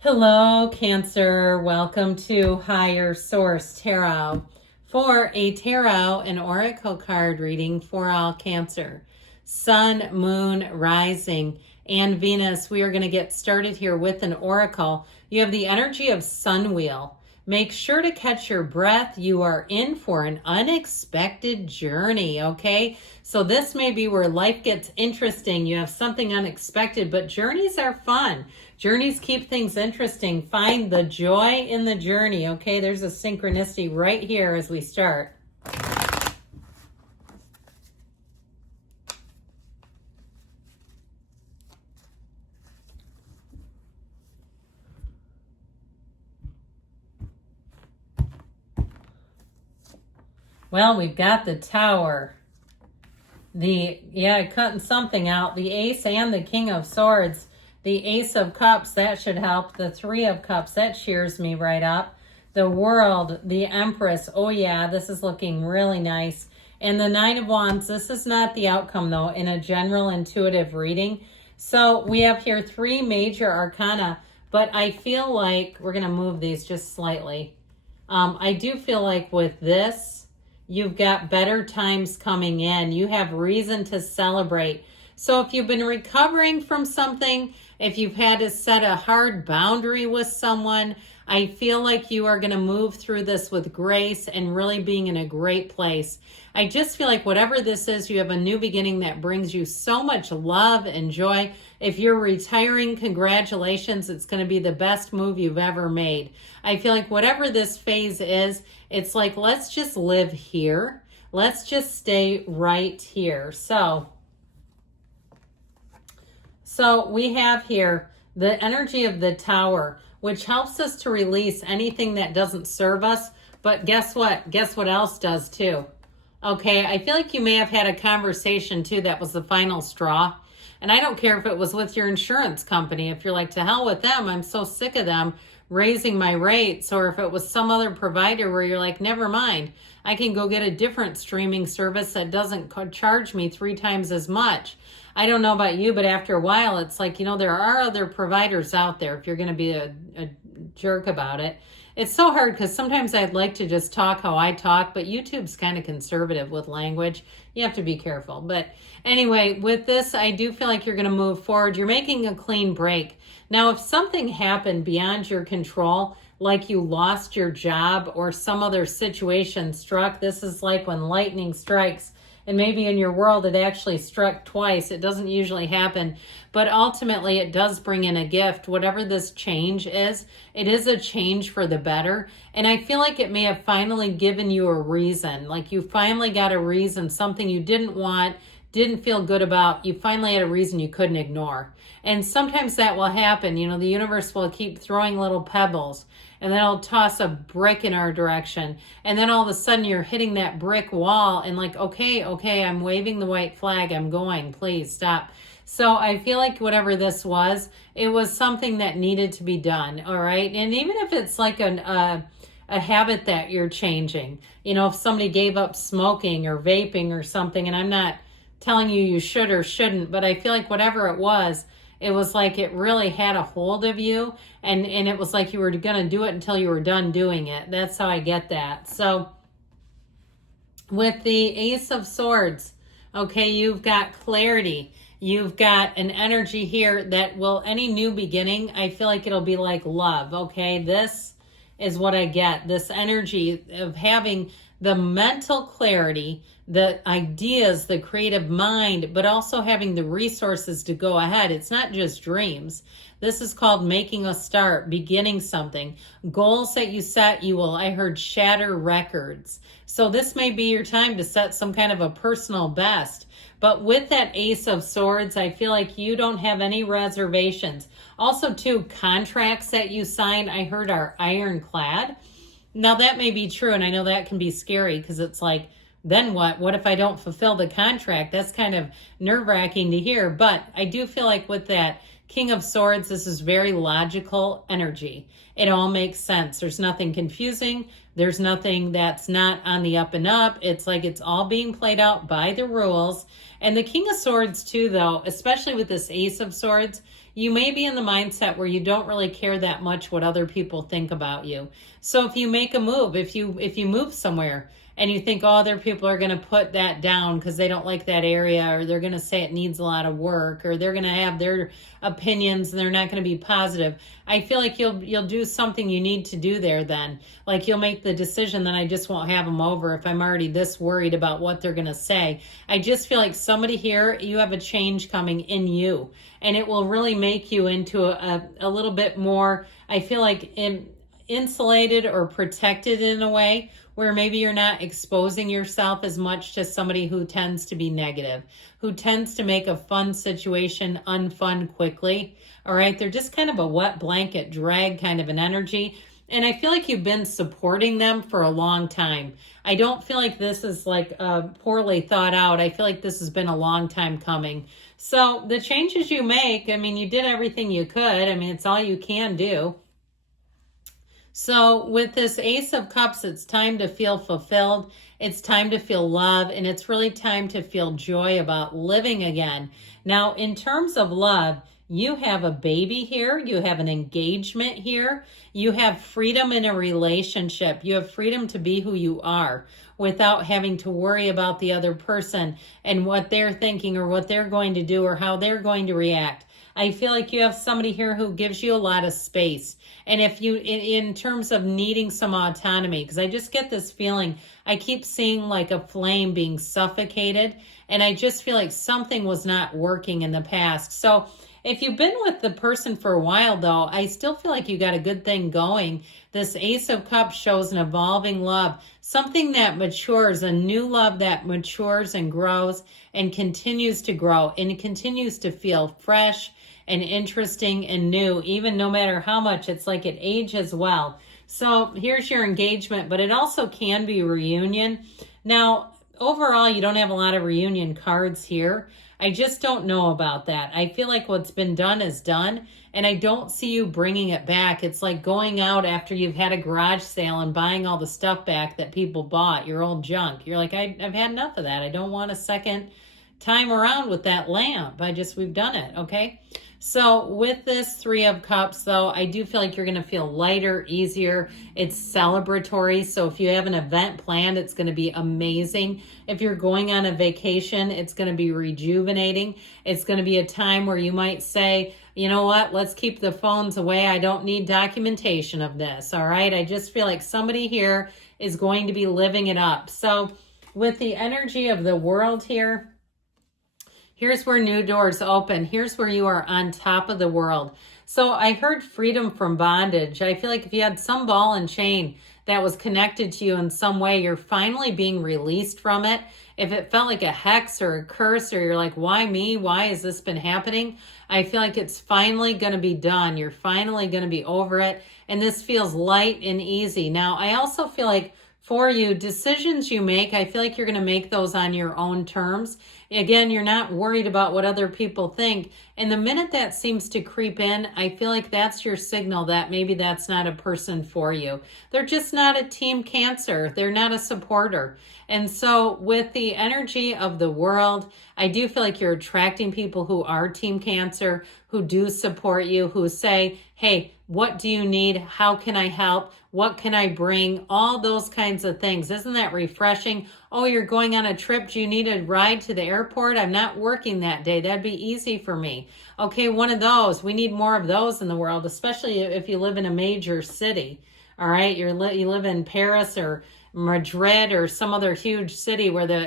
Hello, Cancer. Welcome to Higher Source Tarot for a tarot and oracle card reading for all Cancer. Sun, Moon, Rising, and Venus. We are going to get started here with an oracle. You have the energy of Sun Wheel. Make sure to catch your breath. You are in for an unexpected journey, okay? So this may be where life gets interesting. You have something unexpected, but journeys are fun. Journeys keep things interesting. Find the joy in the journey, okay? There's a synchronicity right here as we start. Well, we've got the Tower. Cutting something out. The Ace and the King of Swords. The Ace of Cups, that should help. The Three of Cups, that cheers me right up. The World, the Empress. Oh yeah, this is looking really nice. And the Nine of Wands, this is not the outcome though in a general intuitive reading. So we have here three major arcana, but I feel like we're going to move these just slightly. I do feel like with this, you've got better times coming in. You have reason to celebrate. So if you've been recovering from something, if you've had to set a hard boundary with someone, I feel like you are going to move through this with grace and really being in a great place. I just feel like whatever this is, you have a new beginning that brings you so much love and joy. If you're retiring, congratulations. It's going to be the best move you've ever made. I feel like whatever this phase is, it's like, let's just live here. Let's just stay right here. So we have here the energy of the Tower, which helps us to release anything that doesn't serve us. But guess what? Guess what else does too? Okay, I feel like you may have had a conversation too that was the final straw. And I don't care if it was with your insurance company. If you're like, to hell with them, I'm so sick of them raising my rates. Or if it was some other provider where you're like, never mind, I can go get a different streaming service that doesn't charge me 3 times as much. I don't know about you, but after a while, it's like, there are other providers out there if you're going to be a jerk about it. It's so hard because sometimes I'd like to just talk how I talk, but YouTube's kind of conservative with language. You have to be careful. But anyway, with this, I do feel like you're going to move forward. You're making a clean break. Now, if something happened beyond your control, like you lost your job or some other situation struck, this is like when lightning strikes. And maybe in your world, it actually struck twice. It doesn't usually happen. But ultimately, it does bring in a gift. Whatever this change is, it is a change for the better. And I feel like it may have finally given you a reason. Like you finally got a reason, something you didn't want, didn't feel good about. You finally had a reason you couldn't ignore. And sometimes that will happen. The universe will keep throwing little pebbles. And then it'll toss a brick in our direction. And then all of a sudden you're hitting that brick wall and like, okay, I'm waving the white flag. I'm going, please stop. So I feel like whatever this was, it was something that needed to be done. All right. And even if it's like a habit that you're changing, if somebody gave up smoking or vaping or something, and I'm not telling you should or shouldn't, but I feel like whatever it was like it really had a hold of you, and it was like you were going to do it until you were done doing it. That's how I get that. So with the Ace of Swords, okay, you've got clarity. You've got an energy here that will, any new beginning, I feel like it'll be like love, okay? This is what I get, this energy of having the mental clarity, the ideas, the creative mind, but also having the resources to go ahead. It's not just dreams. This is called making a start, beginning something. Goals that you set, I heard shatter records. So this may be your time to set some kind of a personal best. But with that Ace of Swords, I feel like you don't have any reservations. Also, too, contracts that you sign, I heard are ironclad. Now, that may be true, and I know that can be scary because it's like, then what? What if I don't fulfill the contract? That's kind of nerve-wracking to hear. But I do feel like with that King of Swords, this is very logical energy. It all makes sense. There's nothing confusing. There's nothing that's not on the up and up. It's like it's all being played out by the rules. And the King of Swords too, though, especially with this Ace of Swords, you may be in the mindset where you don't really care that much what other people think about you. So if you make a move, if you move somewhere and you think, oh, other people are going to put that down because they don't like that area, or they're going to say it needs a lot of work, or they're going to have their opinions and they're not going to be positive, I feel like you'll do something you need to do there then. Like you'll make the decision that I just won't have them over if I'm already this worried about what they're going to say. I just feel like somebody here, you have a change coming in you, and it will really make you into a little bit more, I feel like, insulated or protected in a way where maybe you're not exposing yourself as much to somebody who tends to be negative, who tends to make a fun situation unfun quickly. All right. They're just kind of a wet blanket drag kind of an energy. And I feel like you've been supporting them for a long time. I don't feel like this is like poorly thought out. I feel like this has been a long time coming. So the changes you make, I mean, you did everything you could. I mean, it's all you can do. So with this Ace of Cups, it's time to feel fulfilled. It's time to feel love, and it's really time to feel joy about living again. Now, in terms of love, you have a baby here. You have an engagement here. You have freedom in a relationship. You have freedom to be who you are without having to worry about the other person and what they're thinking or what they're going to do or how they're going to react. I feel like you have somebody here who gives you a lot of space. And if you, in terms of needing some autonomy, because I just get this feeling, I keep seeing like a flame being suffocated, and I just feel like something was not working in the past. So if you've been with the person for a while, though, I still feel like you got a good thing going. This Ace of Cups shows an evolving love, something that matures, a new love that matures and grows and continues to grow and continues to feel fresh and interesting and new, even no matter how much. It's like it ages well. So here's your engagement, but it also can be reunion. Now, overall, you don't have a lot of reunion cards here. I just don't know about that. I feel like what's been done is done, and I don't see you bringing it back. It's like going out after you've had a garage sale and buying all the stuff back that people bought, your old junk. You're like, I've had enough of that. I don't want a second time around with that lamp. We've done it, okay? So with this Three of Cups, though, I do feel like you're going to feel lighter, easier. It's celebratory. So if you have an event planned, it's going to be amazing. If you're going on a vacation, it's going to be rejuvenating. It's going to be a time where you might say, you know what, let's keep the phones away. I don't need documentation of this. All right. I just feel like somebody here is going to be living it up. So with the energy of the world here, here's where new doors open. Here's where you are on top of the world. So I heard freedom from bondage. I feel like if you had some ball and chain that was connected to you in some way, you're finally being released from it. If it felt like a hex or a curse, or you're like, why me? Why has this been happening? I feel like it's finally going to be done. You're finally going to be over it. And this feels light and easy. Now, I also feel like for you, decisions you make, I feel like you're going to make those on your own terms. Again, you're not worried about what other people think. And the minute that seems to creep in, I feel like that's your signal that maybe that's not a person for you. They're just not a team Cancer. They're not a supporter. And so with the energy of the world, I do feel like you're attracting people who are team Cancer, who do support you, who say, hey, what do you need? How can I help? What can I bring? All those kinds of things. Isn't that refreshing? Oh, you're going on a trip. Do you need a ride to the airport? I'm not working that day. That'd be easy for me. Okay, one of those. We need more of those in the world, especially if you live in a major city. All right, you live in Paris or Madrid or some other huge city where the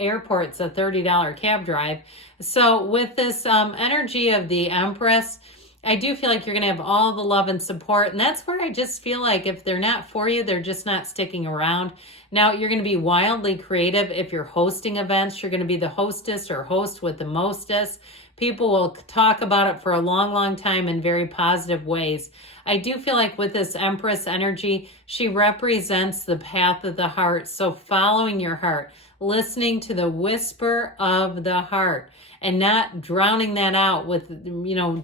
airport's a $30 cab drive. So with this energy of the Empress, I do feel like you're going to have all the love and support. And that's where I just feel like if they're not for you, they're just not sticking around. Now, you're going to be wildly creative. If you're hosting events, you're going to be the hostess or host with the mostest. People will talk about it for a long, long time in very positive ways. I do feel like with this Empress energy, she represents the path of the heart. So following your heart, listening to the whisper of the heart. and not drowning that out with,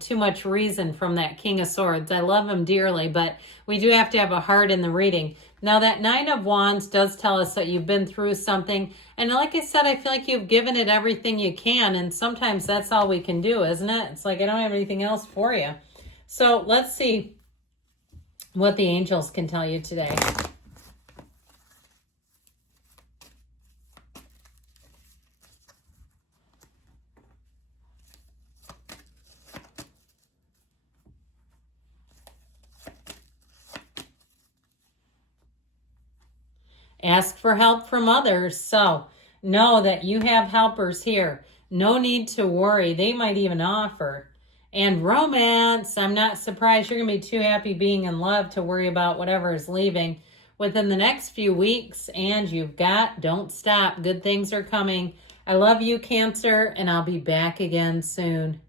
too much reason from that King of Swords. I love him dearly, but we do have to have a heart in the reading. Now, that Nine of Wands does tell us that you've been through something. And like I said, I feel like you've given it everything you can. And sometimes that's all we can do, isn't it? It's like, I don't have anything else for you. So let's see what the angels can tell you today. Ask for help from others. So know that you have helpers here. No need to worry. They might even offer. And romance, I'm not surprised. You're going to be too happy being in love to worry about whatever is leaving within the next few weeks. And you've got, don't stop. Good things are coming. I love you, Cancer, and I'll be back again soon.